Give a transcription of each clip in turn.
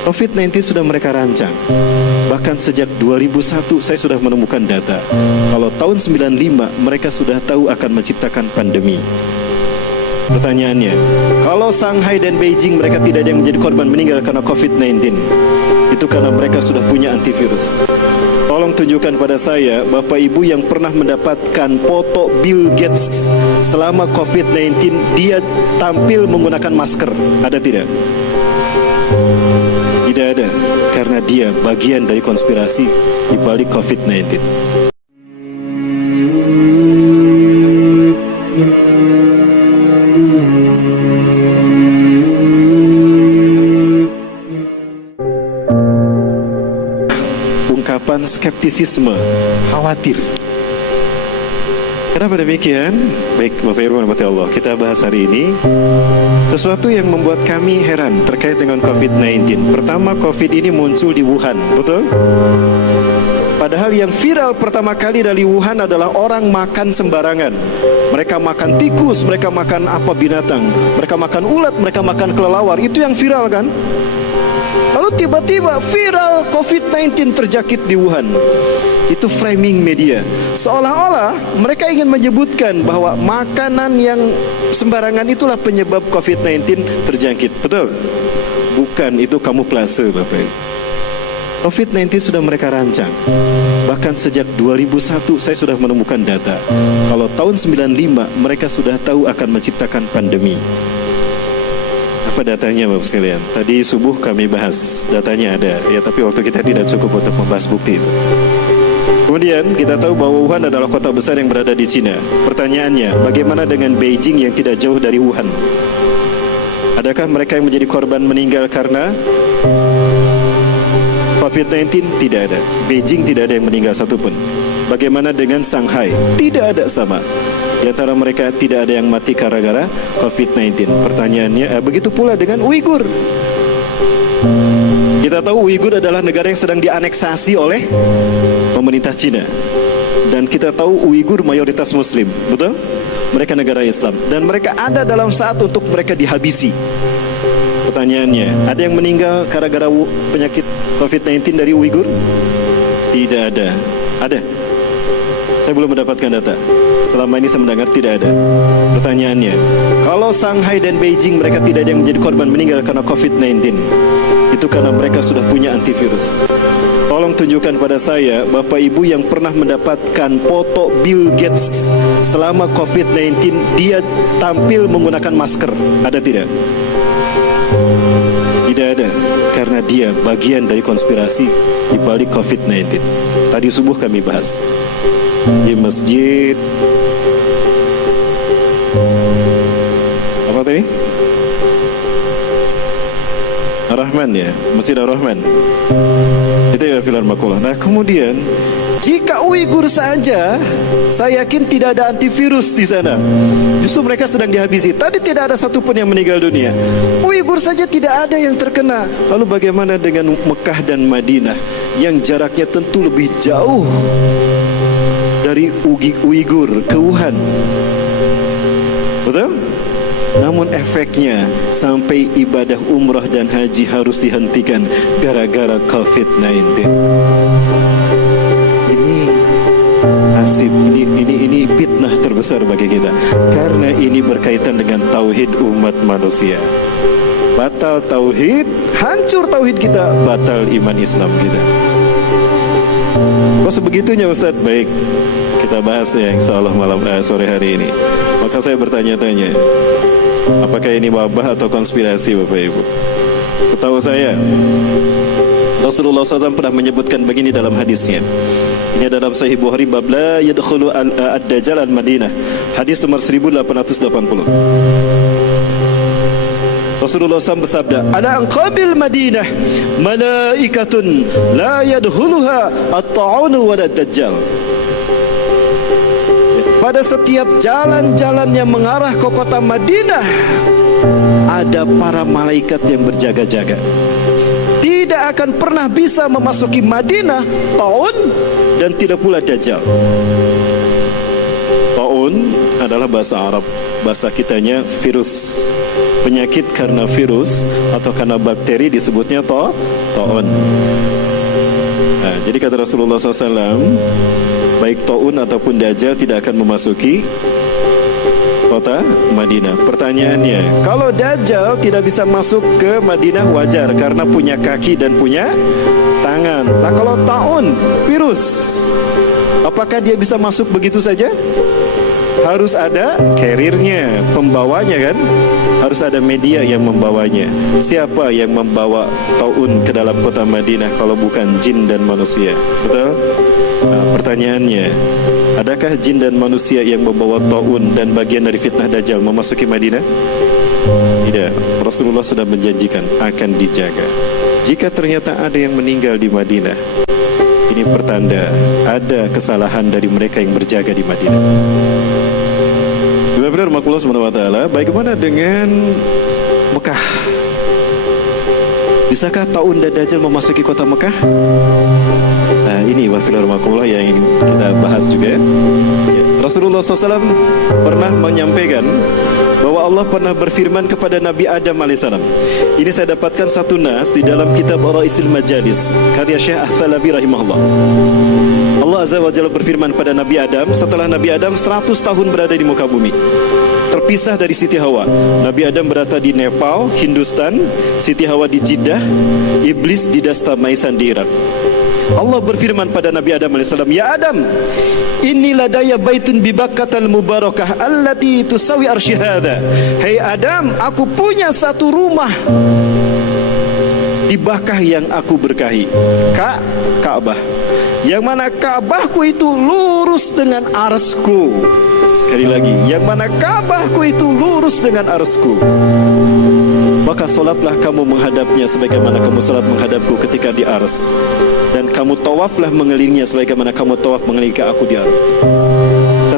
COVID-19 sudah mereka rancang. Bahkan sejak 2001 saya sudah menemukan data. Kalau tahun 95 mereka sudah tahu akan menciptakan pandemi. Pertanyaannya, kalau Shanghai dan Beijing mereka tidak ada yang menjadi korban meninggal karena COVID-19, itu karena mereka sudah punya antivirus. Tolong tunjukkan pada saya Bapak Ibu yang pernah mendapatkan foto Bill Gates selama COVID-19 dia tampil menggunakan masker. Ada tidak? Tidak ada, karena dia bagian dari konspirasi di balik COVID-19. Ungkapan skeptisisme, khawatir. Kenapa demikian? Baik, Bapak Ibu rahmati Allah, kita bahas hari ini sesuatu yang membuat kami heran terkait dengan COVID-19. Pertama, COVID ini muncul di Wuhan, betul? Padahal yang viral pertama kali dari Wuhan adalah orang makan sembarangan. Mereka makan tikus, mereka makan apa binatang, mereka makan ulat, mereka makan kelelawar. Itu yang viral kan? Lalu tiba-tiba viral COVID-19 terjangkit di Wuhan. Itu framing media. Seolah-olah mereka ingin menyebutkan bahwa makanan yang sembarangan itulah penyebab COVID-19 terjangkit. Betul? Bukan, itu kamuflase, Bapak. COVID-19 sudah mereka rancang. Bahkan sejak 2001 saya sudah menemukan data. Kalau tahun 95 mereka sudah tahu akan menciptakan pandemi. Apa datanya Bapak sekalian? Tadi subuh kami bahas, datanya ada. Ya, tapi waktu kita tidak cukup untuk membahas bukti itu. Kemudian kita tahu bahwa Wuhan adalah kota besar yang berada di Cina. Pertanyaannya, bagaimana dengan Beijing yang tidak jauh dari Wuhan? Adakah mereka yang menjadi korban meninggal karena COVID-19? Tidak ada. Beijing tidak ada yang meninggal satupun. Bagaimana dengan Shanghai? Tidak ada sama. Di antara mereka tidak ada yang mati gara-gara COVID-19. Pertanyaannya, begitu pula dengan Uighur. Kita tahu Uighur adalah negara yang sedang dianeksasi oleh pemerintah Cina. Dan kita tahu Uighur mayoritas Muslim, betul? Mereka negara Islam. Dan mereka ada dalam saat untuk mereka dihabisi. Pertanyaannya, ada yang meninggal gara-gara penyakit COVID-19 dari Uighur? Tidak ada. Ada? Saya belum mendapatkan data. Selama ini saya mendengar tidak ada. Pertanyaannya, kalau Shanghai dan Beijing mereka tidak ada yang menjadi korban meninggal karena COVID-19, itu karena mereka sudah punya antivirus. Tolong tunjukkan pada saya Bapak Ibu yang pernah mendapatkan foto Bill Gates selama COVID-19 dia tampil menggunakan masker. Ada tidak? Tidak ada, karena dia bagian dari konspirasi di balik COVID-19. Tadi subuh kami bahas di masjid apa tadi? Ar-Rahman ya, Masjid Ar-Rahman. Itu ya Filar Makulah. Nah kemudian jika Uighur saja, saya yakin tidak ada antivirus di sana. Justru mereka sedang dihabisi. Tadi tidak ada satupun yang meninggal dunia. Uighur saja tidak ada yang terkena. Lalu bagaimana dengan Mekah dan Madinah yang jaraknya tentu lebih jauh dari Uighur ke Wuhan? Betul? Namun efeknya sampai ibadah umrah dan haji harus dihentikan gara-gara COVID-19. Ini nasib, ini fitnah terbesar bagi kita, karena ini berkaitan dengan tauhid umat manusia. Batal tauhid, hancur tauhid kita, batal iman Islam kita. Kok sebegitunya Ustaz? Baik, kita bahas ya insyaallah sore hari ini. Maka saya bertanya-tanya, apakah ini wabah atau konspirasi Bapak Ibu? Setahu saya Rasulullah SAW pernah menyebutkan begini dalam hadisnya. Ini dalam Sahih Bukhari, bab la yadkhulu ad-dajjal al-Madinah, hadis nomor 1880. Rasulullah SAW bersabda, "Ala anqabil Madinah malaikatun la yadkhuluha at-ta'un wa ad-dajjal." Pada setiap jalan-jalan yang mengarah ke kota Madinah ada para malaikat yang berjaga-jaga. Tidak akan pernah bisa memasuki Madinah Ta'un dan tidak pula Dajjal. Ta'un taun adalah bahasa Arab. Bahasa kitanya virus. Penyakit karena virus atau karena bakteri disebutnya taun. Nah, jadi kata Rasulullah SAW, baik taun ataupun dajjal tidak akan memasuki kota Madinah. Pertanyaannya, kalau dajjal tidak bisa masuk ke Madinah wajar karena punya kaki dan punya tangan. Nah, kalau taun, virus, apakah dia bisa masuk begitu saja? Harus ada carrier-nya, pembawanya kan? Harus ada media yang membawanya. Siapa yang membawa taun ke dalam kota Madinah kalau bukan jin dan manusia? Betul? Nah, pertanyaannya, adakah jin dan manusia yang membawa taun dan bagian dari fitnah dajjal memasuki Madinah? Tidak. Rasulullah sudah menjanjikan akan dijaga. Jika ternyata ada yang meninggal di Madinah, ini pertanda ada kesalahan dari mereka yang berjaga di Madinah. Benar-benar Allah Subhanahu wa taala, bagaimana dengan Mekah? Bisakah taun dan dajjal memasuki kota Mekah? Nah, ini wafil rahmatullah yang ingin kita bahas juga. Ya. Rasulullah SAW pernah menyampaikan bahwa Allah pernah berfirman kepada Nabi Adam AS. Ini saya dapatkan satu nas di dalam kitab Ra'isil Majalis karya Syekh Ats-Tsalabi rahimahullah. Allah Azza wa Jalla berfirman pada Nabi Adam setelah Nabi Adam 100 tahun berada di muka bumi, terpisah dari Siti Hawa. Nabi Adam berada di Nepal, Hindustan, Siti Hawa di Jeddah, Iblis di Dastamaisan di Irak. Allah berfirman pada Nabi Adam AS, "Ya Adam, inni ladaya baitun bi Bakkatal mubarakah allati tusawi arsy hadza." Hai Adam, aku punya satu rumah di Bakkah yang aku berkahi. Ka'bah. Yang mana Ka'bahku itu lurus dengan arsku. Sekali lagi, yang mana Ka'bahku itu lurus dengan arsku. Maka solatlah kamu menghadapnya sebagaimana kamu solat menghadapku ketika di ars. Dan kamu tawaflah mengelilingnya sebagaimana kamu tawaf mengelilingi aku di ars.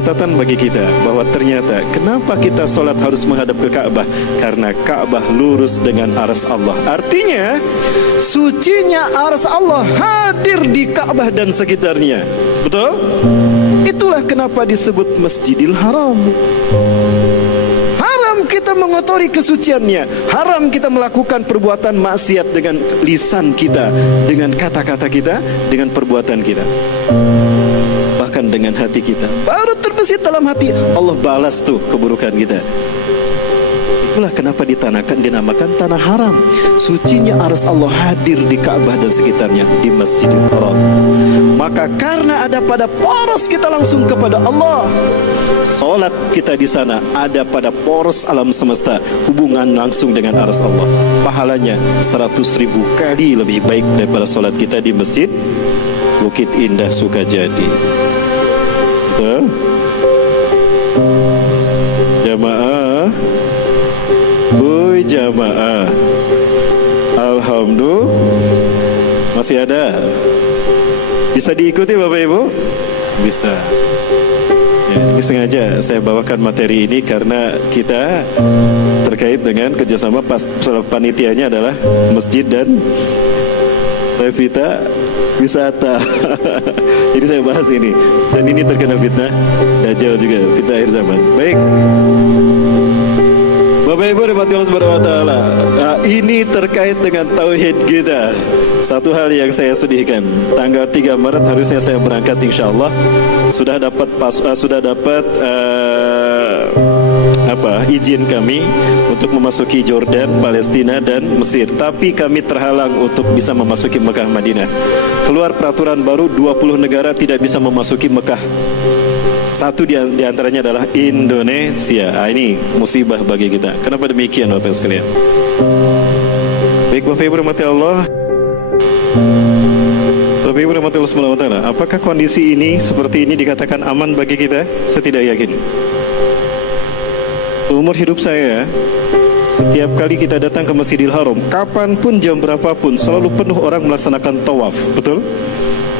Catatan bagi kita bahwa ternyata kenapa kita solat harus menghadap ke Ka'bah? Karena Ka'bah lurus dengan ars Allah. Artinya sucinya ars Allah hadir di Ka'bah dan sekitarnya. Betul? Itulah kenapa disebut Masjidil Haram. Haram kita mengotori kesuciannya. Haram kita melakukan perbuatan maksiat dengan lisan kita, dengan kata-kata kita, dengan perbuatan kita, bahkan dengan hati kita. Baru terbesit dalam hati, Allah balas tuh keburukan kita. Itulah kenapa dinamakan tanah haram. Sucinya aras Allah hadir di Ka'bah dan sekitarnya, di Masjidil Haram. Maka karena ada pada poros kita langsung kepada Allah, solat kita di sana ada pada poros alam semesta, hubungan langsung dengan aras Allah. Pahalanya 100.000 kali lebih baik daripada solat kita di Masjid Bukit Indah Sukajadi. Betul? Jamaah, jamaah, alhamdulillah masih ada. Bisa diikuti Bapak Ibu? Bisa. Ya, ini sengaja saya bawakan materi ini karena kita terkait dengan kerjasama panitianya adalah masjid dan revita wisata. Jadi saya bahas ini, dan ini terkena fitnah Dajjal juga, fitnah akhir zaman. Baik, Bapak Ibu rahmati Allah Subhanahu wa taala. Nah, ini terkait dengan tauhid kita. Satu hal yang saya sedihkan, tanggal 3 Maret harusnya saya berangkat insyaallah. Sudah dapat izin kami untuk memasuki Jordan, Palestina dan Mesir. Tapi kami terhalang untuk bisa memasuki Mekah Madinah. Keluar peraturan baru, 20 negara tidak bisa memasuki Mekah. Satu di antaranya adalah Indonesia. Ini musibah bagi kita. Kenapa demikian Bapak sekalian? Baik Bapak Ibu rahmati Allah. Bapak Ibu rahmati Allah subhanahu wa ta'ala, apakah kondisi ini seperti ini dikatakan aman bagi kita? Saya tidak yakin. Seumur hidup saya, setiap kali kita datang ke Masjidil Haram, kapanpun, jam berapapun, selalu penuh orang melaksanakan tawaf. Betul?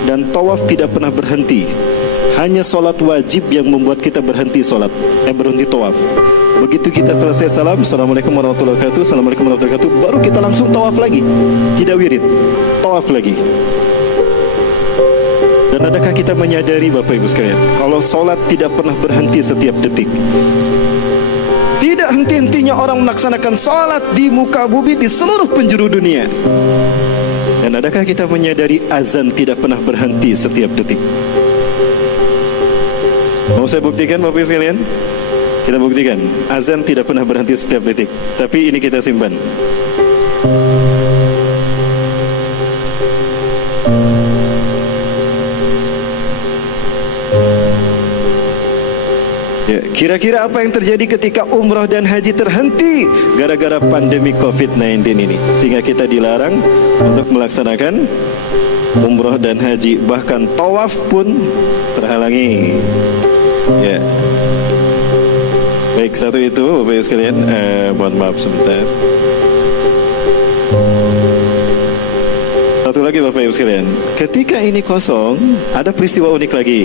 Dan tawaf tidak pernah berhenti. Hanya solat wajib yang membuat kita berhenti berhenti tawaf. Begitu kita selesai salam, Assalamualaikum warahmatullahi wabarakatuh, Assalamualaikum warahmatullahi wabarakatuh, baru kita langsung tawaf lagi. Tidak wirid, tawaf lagi. Dan adakah kita menyadari Bapak Ibu sekalian, kalau solat tidak pernah berhenti setiap detik? Tidak henti-hentinya orang melaksanakan solat di muka bumi di seluruh penjuru dunia. Dan adakah kita menyadari azan tidak pernah berhenti setiap detik? Mau saya buktikan Bapak Ibu sekalian? Kita buktikan, azan tidak pernah berhenti setiap detik. Tapi ini kita simpan. Ya, kira-kira apa yang terjadi ketika umrah dan haji terhenti gara-gara pandemi COVID-19 ini, sehingga kita dilarang untuk melaksanakan umrah dan haji, bahkan tawaf pun terhalangi. Ya, baik, satu itu Bapak Ibu sekalian. Mohon maaf sebentar. Satu lagi Bapak Ibu sekalian, ketika ini kosong, ada peristiwa unik lagi.